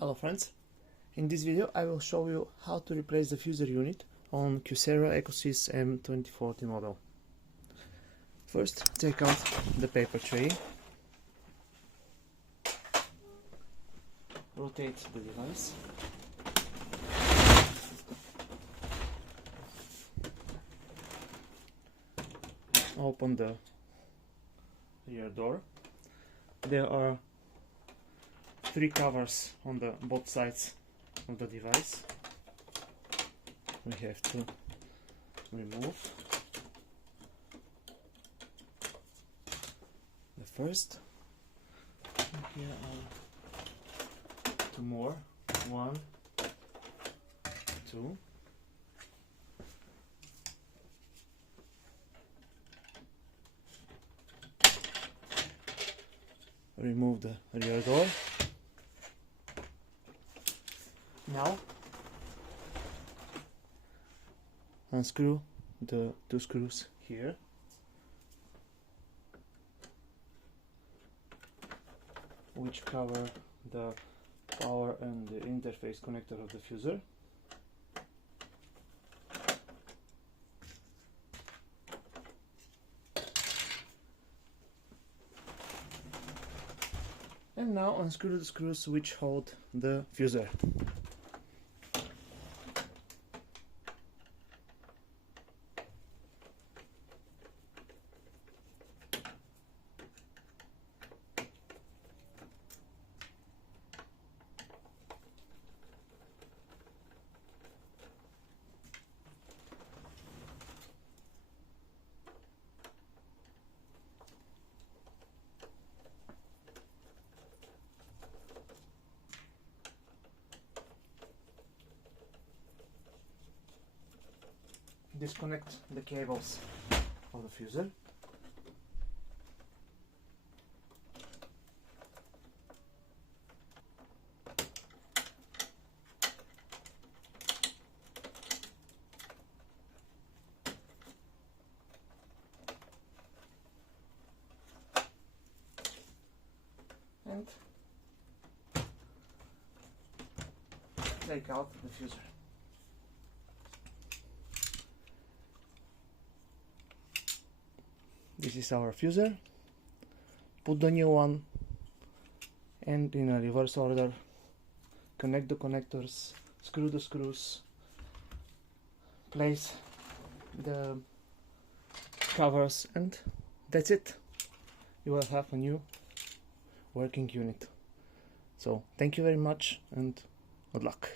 Hello friends, in this video I will show you how to replace the fuser unit on Kyocera Ecosys M2040 model. First, take out the paper tray, rotate the device, open the rear door. There are 3 covers on the both sides of the device. We have to remove the first. And here are 2 more. 1, 2. Remove the rear door. Now unscrew the 2 screws here. Which cover the power and the interface connector of the fuser. And now unscrew the screws which hold the fuser. Disconnect the cables of the fuser. And take out the fuser. This is our fuser. Put the new one and in a reverse order connect the connectors, screw the screws, place the covers, and that's it. You will have a new working unit. So thank you very much and good luck.